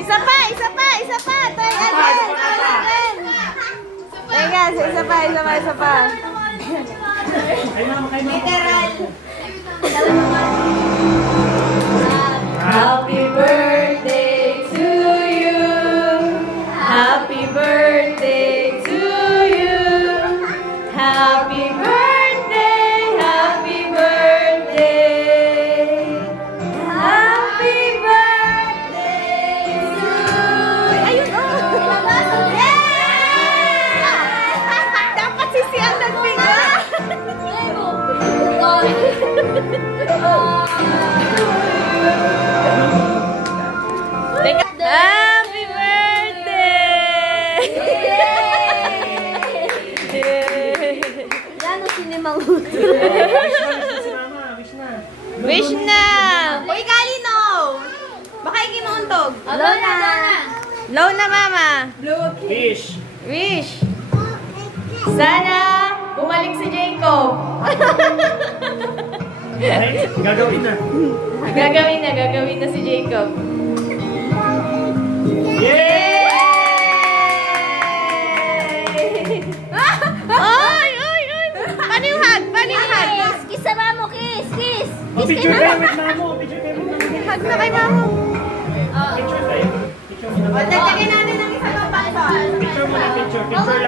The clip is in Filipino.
Isa pa, isa pa, isa pa. Try again. Teka, isa pa, isa pa, isa pa. Literal. Happy birthday to you. Happy birthday to you. Happy birthday, happy birthday. Happy birthday to you. Ayun, dapat si Sian nagbigay. Happy birthday! Gano'n sinimang Wish na! Uy, Kalino! Baka ikinuuntog. Low na. Low na, mama. Fish. Wish. Sana bumalik si Jacob. Ay, gagawin na. Gagawin na si Jacob. Yay! Ay! Paano yung hug? Kiss sa mamo, kiss. Oh, picture kayo with mamo. Picture kayo with mamo. Hug na kay mama. Picture tayo. Picture muna. Dagdagan natin ng isa pa pa. Picture muna, picture. Picture